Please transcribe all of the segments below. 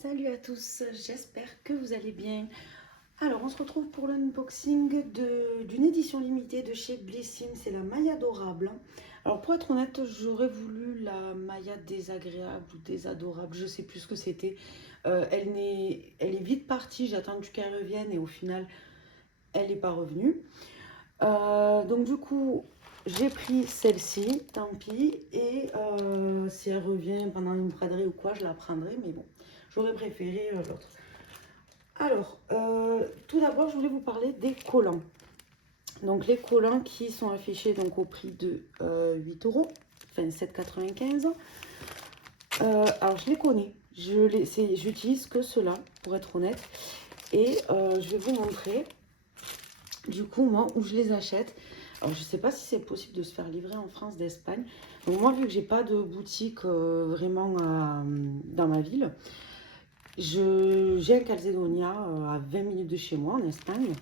Salut à tous, j'espère que vous allez bien. Alors, on se retrouve pour l'unboxing d'une édition limitée de chez Blissim, c'est la maille adorable. Alors, pour être honnête, j'aurais voulu la maille désagréable ou désadorable, je sais plus ce que c'était. Elle est vite partie, j'ai attendu qu'elle revienne et au final, elle n'est pas revenue. Donc, du coup, j'ai pris celle-ci, tant pis, et si elle revient pendant une braderie ou quoi, je la prendrai, mais bon. J'aurais préféré l'autre. Alors, tout d'abord, je voulais vous parler des collants. Donc, les collants qui sont affichés donc, au prix de 8 euros, enfin 7,95 €. Alors, je les connais. J'utilise que ceux-là, pour être honnête. Et je vais vous montrer, du coup, moi, où je les achète. Alors, je ne sais pas si c'est possible de se faire livrer en France d'Espagne. Donc, moi, vu que j'ai pas de boutique vraiment dans ma ville, j'ai un Calzedonia à 20 minutes de chez moi en Espagne.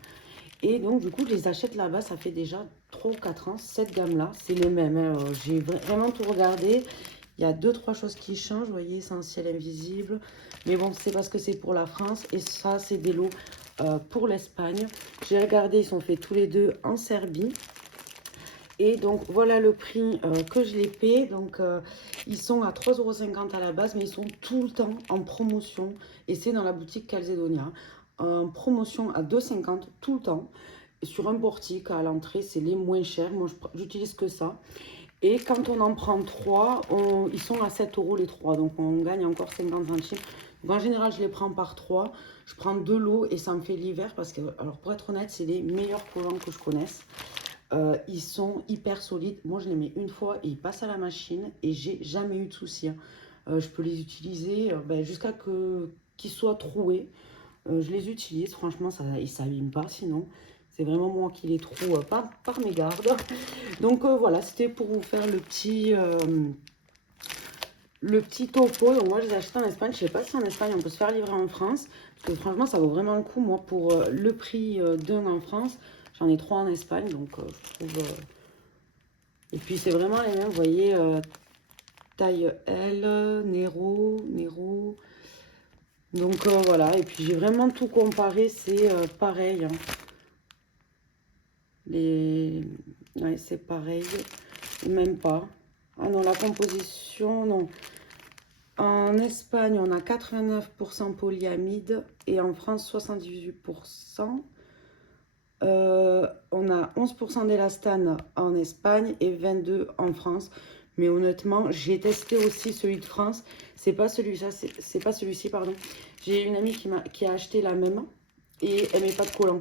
Et donc, du coup, je les achète là-bas. Ça fait déjà 3 ou 4 ans. Cette gamme-là, c'est les mêmes, hein. J'ai vraiment tout regardé. Il y a 2-3 choses qui changent. Vous voyez, essentiel, invisible. Mais bon, c'est parce que c'est pour la France. Et ça, c'est des lots pour l'Espagne. J'ai regardé, ils sont faits tous les deux en Serbie. Et donc, voilà le prix que je les paie. Donc, ils sont à 3,50 € à la base, mais ils sont tout le temps en promotion. Et c'est dans la boutique Calzedonia. En promotion à 2,50 € tout le temps. Et sur un portique à l'entrée, c'est les moins chers. Moi, j'utilise que ça. Et quand on en prend 3, ils sont à 7 € les 3. Donc, on gagne encore 50 centimes. Donc, en général, je les prends par 3. Je prends 2 lots et ça me fait l'hiver. Parce que, alors, pour être honnête, c'est les meilleurs collants que je connaisse. Ils sont hyper solides. Moi, je les mets une fois et ils passent à la machine et j'ai jamais eu de soucis, hein. Je peux les utiliser jusqu'à qu'ils soient troués. Je les utilise. Franchement, ils ne s'abîment pas sinon. C'est vraiment moi qui les trouve par mégarde. Donc voilà, c'était pour vous faire le petit topo. Donc moi, je les ai achetés en Espagne. Je ne sais pas si en Espagne, on peut se faire livrer en France. Parce que franchement, ça vaut vraiment le coup. Moi, pour le prix d'un en France, j'en ai 3 en Espagne. Donc je trouve... Et puis c'est vraiment les mêmes, vous voyez, taille L, Nero. Donc voilà, et puis j'ai vraiment tout comparé, c'est pareil, hein. Ouais, c'est pareil, même pas. Ah non, la composition, non. En Espagne, on a 89% polyamide et en France, 78%. On a 11% d'élastane en Espagne et 22% en France. Mais honnêtement, j'ai testé aussi celui de France. C'est pas celui-ci, c'est pas celui-ci, pardon. J'ai une amie qui a acheté la même et elle met pas de collant.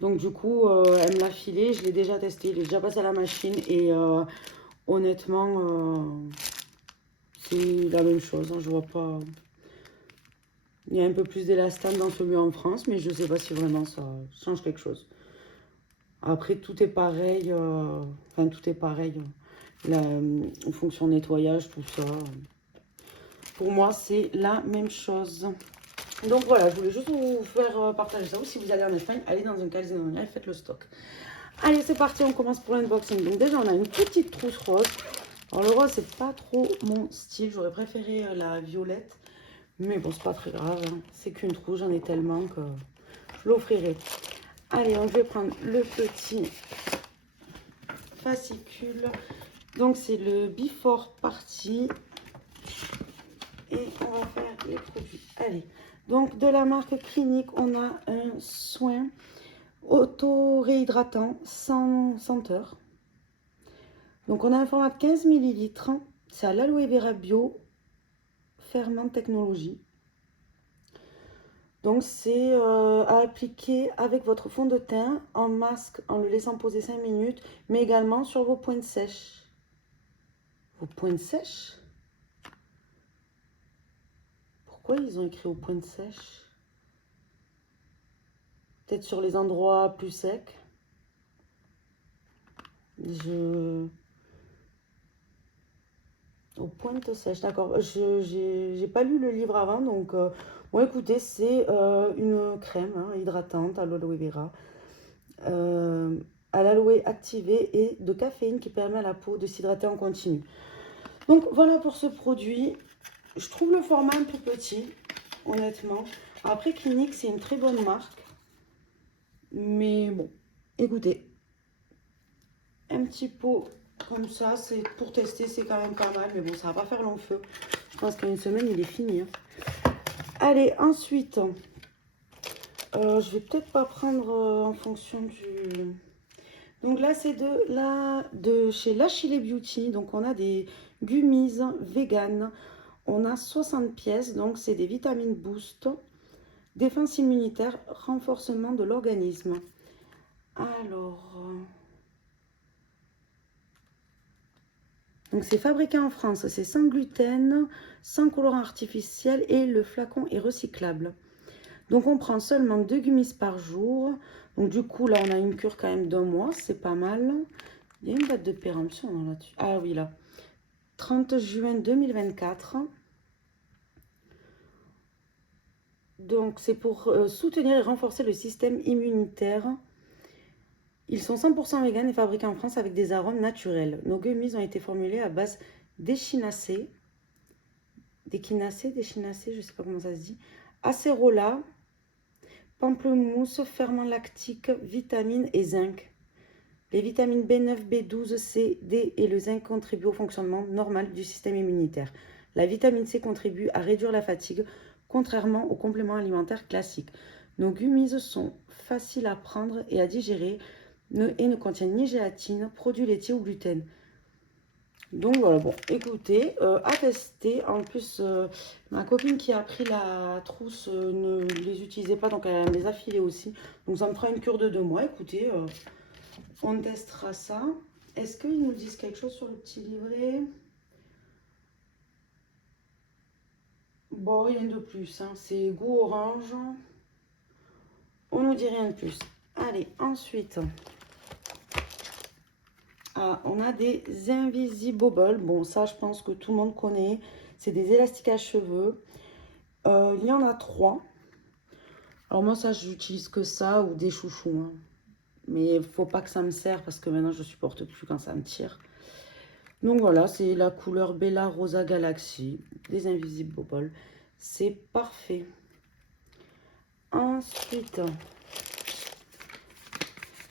Donc du coup, elle me l'a filé. Je l'ai déjà testé. Il est déjà passé à la machine et honnêtement, c'est la même chose, hein. Je vois pas. Il y a un peu plus d'élastane dans celui en France, mais je sais pas si vraiment ça change quelque chose. Après, tout est pareil. Enfin, tout est pareil. En fonction nettoyage, tout ça. Pour moi, c'est la même chose. Donc voilà, je voulais juste vous faire partager ça. Ou si vous allez en Espagne, allez dans un Calzedonia et faites le stock. Allez, c'est parti, on commence pour l'unboxing. Donc déjà, on a une petite trousse rose. Alors le rose, c'est pas trop mon style. J'aurais préféré la violette. Mais bon, c'est pas très grave, hein. C'est qu'une trousse, j'en ai tellement que je l'offrirai. Allez, donc je vais prendre le petit fascicule. Donc c'est le Before Party. Et on va faire les produits. Allez, donc de la marque Clinique, on a un soin auto-réhydratant sans senteur. Donc on a un format de 15 ml. C'est à l'aloe vera bio, ferment technologie. Donc c'est à appliquer avec votre fond de teint en masque en le laissant poser 5 minutes, mais également sur vos pointes sèches. Vos pointes sèches? Pourquoi ils ont écrit aux pointes sèches? Peut-être sur les endroits plus secs. Aux pointes sèches, d'accord. Je n'ai pas lu le livre avant, donc bon, écoutez, c'est une crème, hein, hydratante à l'aloe vera, à l'aloe activé et de caféine qui permet à la peau de s'hydrater en continu. Donc voilà pour ce produit. Je trouve le format un peu petit. honnêtement. Après, Clinique, c'est une très bonne marque. Mais bon, écoutez, un petit pot comme ça, c'est pour tester, c'est quand même pas mal. Mais bon, ça va pas faire long feu. Je pense qu'en une semaine, il est fini. Hein. Allez, ensuite, je vais peut-être pas prendre en fonction du... Donc là, c'est de chez L'Achille Beauty. Donc on a des gummies vegan. On a 60 pièces. Donc c'est des vitamines boost, défense immunitaire, renforcement de l'organisme. Alors... donc c'est fabriqué en France. C'est sans gluten, sans colorant artificiel et le flacon est recyclable. Donc on prend seulement 2 gummies par jour. Donc du coup là on a une cure quand même d'1 mois, c'est pas mal. Il y a une date de péremption là-dessus. Ah oui là, 30 juin 2024. Donc c'est pour soutenir et renforcer le système immunitaire. Ils sont 100% vegan et fabriqués en France avec des arômes naturels. Nos gummies ont été formulés à base d'échinacées, je sais pas comment ça se dit, acérola, pamplemousse, ferment lactique, vitamines et zinc. Les vitamines B9, B12, C, D et le zinc contribuent au fonctionnement normal du système immunitaire. La vitamine C contribue à réduire la fatigue, contrairement aux compléments alimentaires classiques. Nos gummies sont faciles à prendre et à digérer et ne contiennent ni gélatine, produits laitiers ou gluten. Donc voilà, bon, écoutez, à tester. En plus, ma copine qui a pris la trousse ne les utilisait pas, donc elle me les a filés aussi. Donc ça me fera une cure de 2 mois. Écoutez, on testera ça. Est-ce qu'ils nous disent quelque chose sur le petit livret? Bon, rien de plus, hein. C'est goût orange. On nous dit rien de plus. Allez, ensuite... ah, on a des Invisibobles. Bon, ça, je pense que tout le monde connaît. C'est des élastiques à cheveux. Il y en a 3. Alors moi, ça, j'utilise que ça ou des chouchous. Hein. Mais il faut pas que ça me serre parce que maintenant, je supporte plus quand ça me tire. Donc voilà, c'est la couleur Bella Rosa Galaxy des Invisibobles. C'est parfait. Ensuite...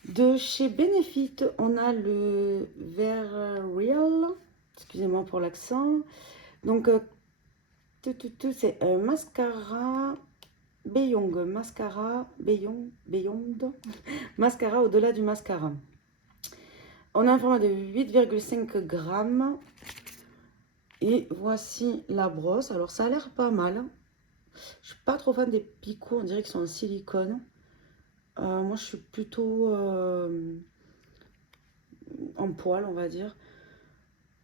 de chez Benefit, on a le Real, excusez-moi pour l'accent. Donc, c'est un mascara Beyond, Beyond, mascara au-delà du mascara. On a un format de 8,5 grammes. Et voici la brosse. Alors, ça a l'air pas mal. Je suis pas trop fan des picots, on dirait qu'ils sont en silicone. Moi, je suis plutôt en poil, on va dire.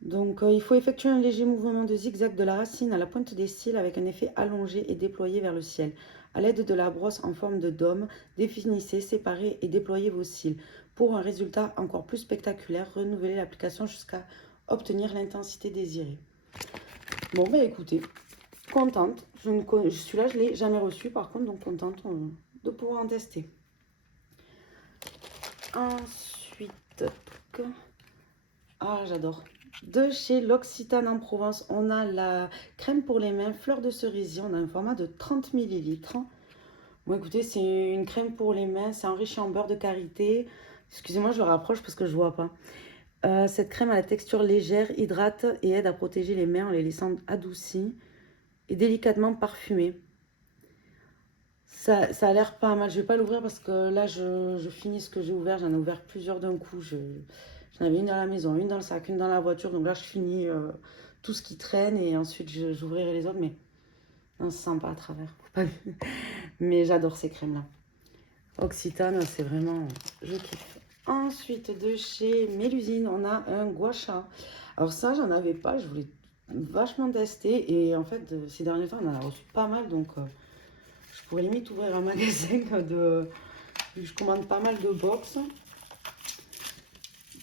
Donc, il faut effectuer un léger mouvement de zigzag de la racine à la pointe des cils avec un effet allongé et déployé vers le ciel. À l'aide de la brosse en forme de dôme, définissez, séparez et déployez vos cils. Pour un résultat encore plus spectaculaire, renouvelez l'application jusqu'à obtenir l'intensité désirée. Bon, bah écoutez, contente. Celui-là, je ne l'ai jamais reçu par contre, donc contente de pouvoir en tester. Ensuite, ah j'adore. De chez L'Occitane en Provence, on a la crème pour les mains fleur de cerisier. On a un format de 30 ml. Bon écoutez, c'est une crème pour les mains, c'est enrichi en beurre de karité. Excusez-moi, je le rapproche parce que je vois pas. Cette crème a la texture légère, hydrate et aide à protéger les mains en les laissant adoucies et délicatement parfumées. Ça a l'air pas mal. Je vais pas l'ouvrir parce que là, je finis ce que j'ai ouvert. J'en ai ouvert plusieurs d'un coup. J'en avais une dans la maison, une dans le sac, une dans la voiture. Donc là, je finis tout ce qui traîne et ensuite, j'ouvrirai les autres. Mais on se sent pas à travers. Mais j'adore ces crèmes-là. Occitane, c'est vraiment... je kiffe. Ensuite, de chez Mélusine, on a un gua sha. Alors ça, j'en avais pas. Je voulais vachement tester. Et en fait, ces derniers temps, on en a reçu pas mal. Donc... je pourrais limite ouvrir un magasin de... je commande pas mal de box.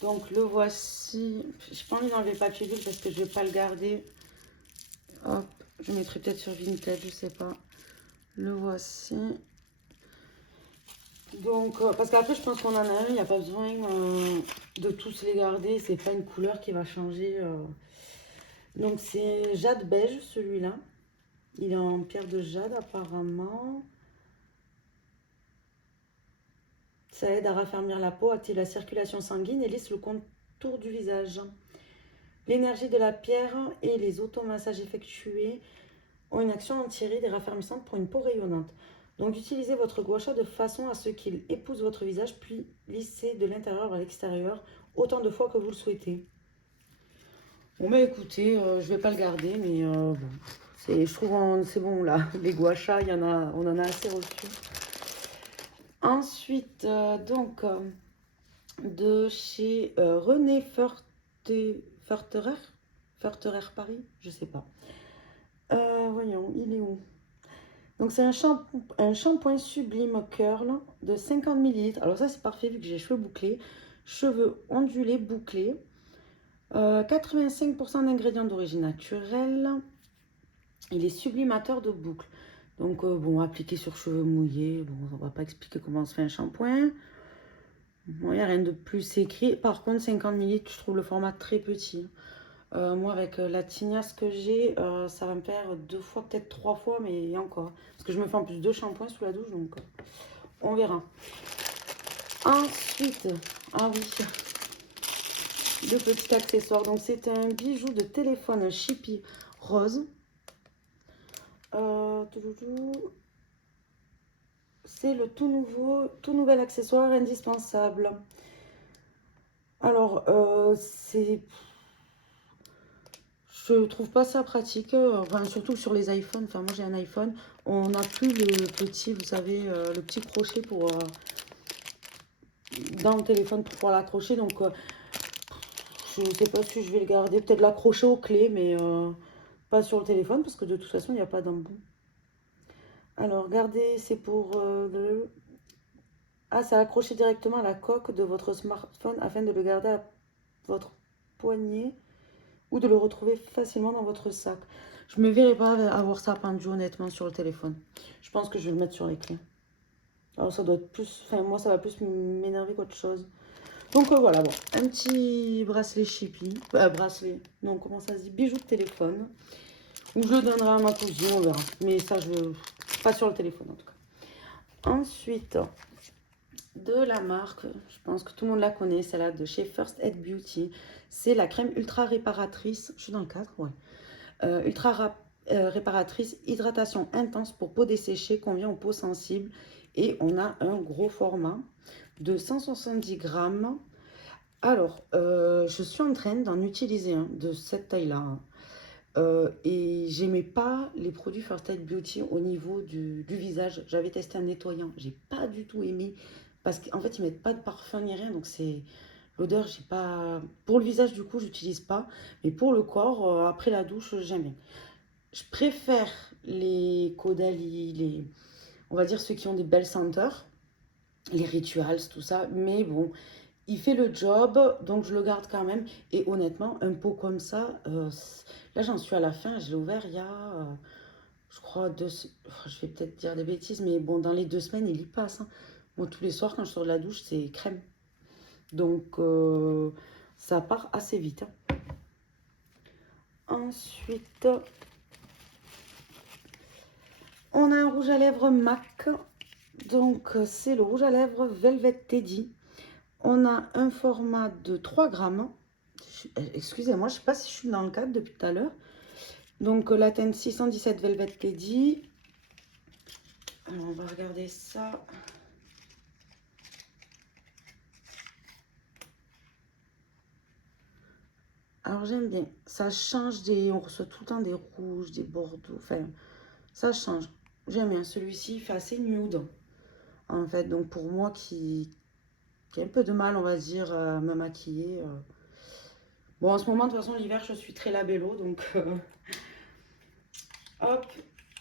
Donc le voici. Je pas envie d'enlever le papier bulle parce que je vais pas le garder. Hop, je mettrai peut-être sur Vinted, je sais pas. Le voici. Donc, parce qu'après je pense qu'on en a un, il n'y a pas besoin de tous les garder. C'est pas une couleur qui va changer. Donc c'est jade beige celui-là. Il est en pierre de jade apparemment. Ça aide à raffermir la peau, active la circulation sanguine et lisse le contour du visage. L'énergie de la pierre et les automassages effectués ont une action anti-rides et raffermissante pour une peau rayonnante. Donc utilisez votre gua sha de façon à ce qu'il épouse votre visage, puis lissez de l'intérieur vers l'extérieur autant de fois que vous le souhaitez. Bon bah écoutez, je vais pas le garder, mais bon, je trouve c'est bon là, les gua sha, on en a assez reçu. Ensuite, de chez René Ferterer Paris, je sais pas. Voyons, il est où? Donc c'est un shampoing sublime curl de 50 ml. Alors ça c'est parfait vu que j'ai les cheveux bouclés. Cheveux ondulés, bouclés. 85% d'ingrédients d'origine naturelle. Il est sublimateur de boucles. Donc bon, appliqué sur cheveux mouillés. Bon, on va pas expliquer comment on se fait un shampoing. Bon, il n'y a rien de plus écrit. Par contre, 50 ml, je trouve le format très petit. Moi, avec la tignasse que j'ai, ça va me faire 2 fois, peut-être 3 fois, mais encore. Parce que je me fais en plus 2 shampoings sous la douche, donc on verra. Ensuite, ah oui, le petit accessoire. Donc, c'est un bijou de téléphone Chippy rose. C'est le tout nouvel accessoire indispensable. Alors, je trouve pas ça pratique, enfin, surtout sur les iPhones. Enfin, moi j'ai un iPhone, on n'a plus le petit, vous savez, le petit crochet pour dans le téléphone pour pouvoir l'accrocher. Donc, je ne sais pas si je vais le garder. Peut-être l'accrocher aux clés, mais pas sur le téléphone parce que de toute façon il n'y a pas d'embout. Alors, regardez, c'est pour ah, c'est accroché directement à la coque de votre smartphone afin de le garder à votre poignet ou de le retrouver facilement dans votre sac. Je me verrai pas avoir ça pendu honnêtement sur le téléphone. Je pense que je vais le mettre sur les clés. Alors ça doit être plus, enfin moi ça va plus m'énerver qu'autre chose. Donc voilà, bon, un petit bracelet Chippy, bracelet, non comment ça se dit, bijou de téléphone. Ou je le donnerai à ma cousine, on verra. Mais ça je, pas sur le téléphone en tout cas. Ensuite, de la marque, je pense que tout le monde la connaît, celle-là de chez First Aid Beauty. C'est la crème ultra réparatrice, je suis dans le cadre, ouais. Ultra réparatrice, hydratation intense pour peau desséchée, convient aux peaux sensibles. Et on a un gros format de 170 grammes. Alors, je suis en train d'en utiliser un de cette taille-là. Et j'aimais pas les produits First Aid Beauty au niveau du visage. J'avais testé un nettoyant, j'ai pas du tout aimé. Parce qu'en fait, ils mettent pas de parfum ni rien. Donc, c'est l'odeur, j'ai pas. Pour le visage, du coup, j'utilise pas. Mais pour le corps, après la douche, j'aime bien. Je préfère les Caudalie, on va dire ceux qui ont des belles senteurs, les Rituals, tout ça. Mais bon, il fait le job, donc je le garde quand même. Et honnêtement, un pot comme ça, là j'en suis à la fin. Je l'ai ouvert il y a, je crois, je vais peut-être dire des bêtises, mais bon, dans les 2 semaines, il y passe. Hein. Moi, tous les soirs, quand je sors de la douche, c'est crème. Donc, ça part assez vite. Hein. Ensuite, on a un rouge à lèvres MAC. Donc, c'est le rouge à lèvres Velvet Teddy. On a un format de 3 grammes. Excusez-moi, je ne sais pas si je suis dans le cadre depuis tout à l'heure. Donc, la teinte 617 Velvet Teddy. Alors, on va regarder ça. Alors, j'aime bien. Ça change on reçoit tout le temps des rouges, des bordeaux. Enfin, ça change. J'aime bien. Celui-ci, il fait assez nude. En fait, donc pour moi qui a un peu de mal, on va dire, à me maquiller. Bon, en ce moment, de toute façon, l'hiver, je suis très labello. Donc, hop.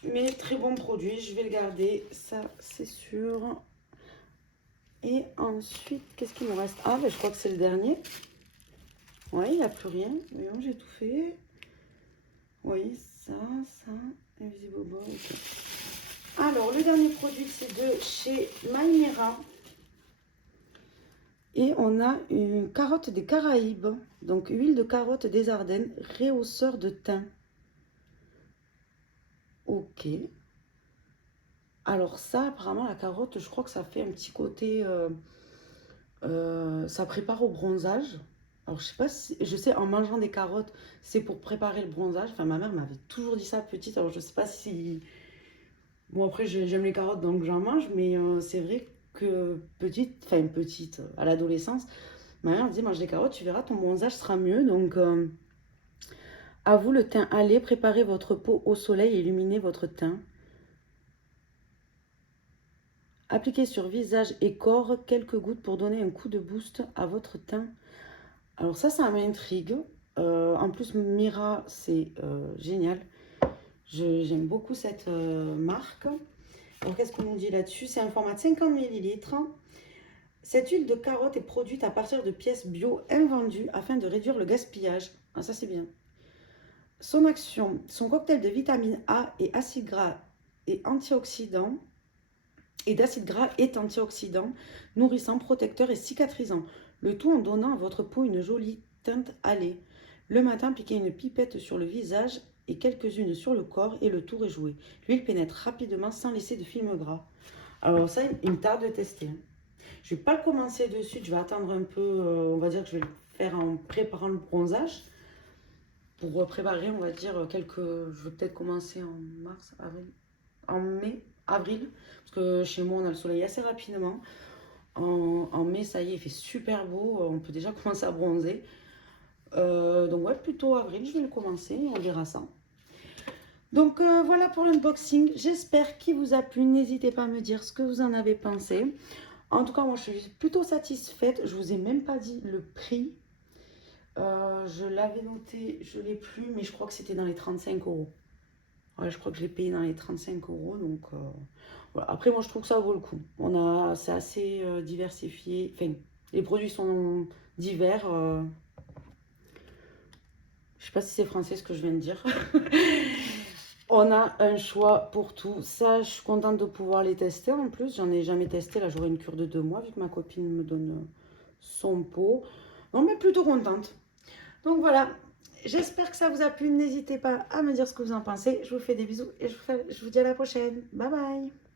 Mais très bon produit. Je vais le garder. Ça, c'est sûr. Et ensuite, qu'est-ce qu'il me reste? Ah, ben, je crois que c'est le dernier. Oui, il n'y a plus rien. Voyons, j'ai tout fait. Oui, ça, Invisible Boy. Okay. Alors, le dernier produit, c'est de chez Maïmira. Et on a une carotte des Caraïbes. Donc, huile de carotte des Ardennes, réhausseur de teint. Ok. Alors ça, apparemment, la carotte, je crois que ça fait un petit côté... ça prépare au bronzage. Alors, je sais pas si... Je sais, en mangeant des carottes, c'est pour préparer le bronzage. Enfin, ma mère m'avait toujours dit ça petite. Alors, je sais pas si... Bon, après, j'aime les carottes, donc j'en mange. Mais c'est vrai que petite, à l'adolescence, ma mère me dit, mange des carottes, tu verras, ton bronzage sera mieux. Donc, à vous le teint. Allez, préparez votre peau au soleil et illuminez votre teint. Appliquez sur visage et corps quelques gouttes pour donner un coup de boost à votre teint. Alors ça m'intrigue. En plus, Mira, c'est génial. J'aime beaucoup cette marque. Alors qu'est-ce qu'on nous dit là-dessus? C'est un format de 50 millilitres. Cette huile de carotte est produite à partir de pièces bio invendues afin de réduire le gaspillage. Ah, ça c'est bien. Son action, son cocktail de vitamine A et acides gras et antioxydants et d'acide gras est antioxydant, nourrissant, protecteur et cicatrisant. Le tout en donnant à votre peau une jolie teinte hâlée. Le matin, appliquez une pipette sur le visage et quelques-unes sur le corps et le tour est joué. L'huile pénètre rapidement sans laisser de film gras. Alors ça, il me tarde de tester. Je ne vais pas le commencer de suite, je vais attendre un peu, on va dire que je vais le faire en préparant le bronzage. Pour préparer, on va dire, je vais peut-être commencer en mars, avril, en mai, avril, parce que chez moi on a le soleil assez rapidement. En mai, ça y est, il fait super beau, on peut déjà commencer à bronzer. Donc ouais, plutôt avril, je vais le commencer, on verra ça. Donc voilà pour l'unboxing, j'espère qu'il vous a plu, n'hésitez pas à me dire ce que vous en avez pensé. En tout cas, moi je suis plutôt satisfaite, je vous ai même pas dit le prix. Je l'avais noté, je l'ai plus, mais je crois que c'était dans les 35 euros. Ouais, je crois que je l'ai payé dans les 35 euros. Donc, voilà. Après, moi, je trouve que ça vaut le coup. C'est assez diversifié. Enfin, les produits sont divers. Je sais pas si c'est français ce que je viens de dire. On a un choix pour tout. Ça, je suis contente de pouvoir les tester. En plus, j'en ai jamais testé. Là, j'aurai une cure de 2 mois vu que ma copine me donne son pot. Non, mais plutôt contente. Donc voilà, j'espère que ça vous a plu. N'hésitez pas à me dire ce que vous en pensez. Je vous fais des bisous et je vous dis à la prochaine. Bye bye.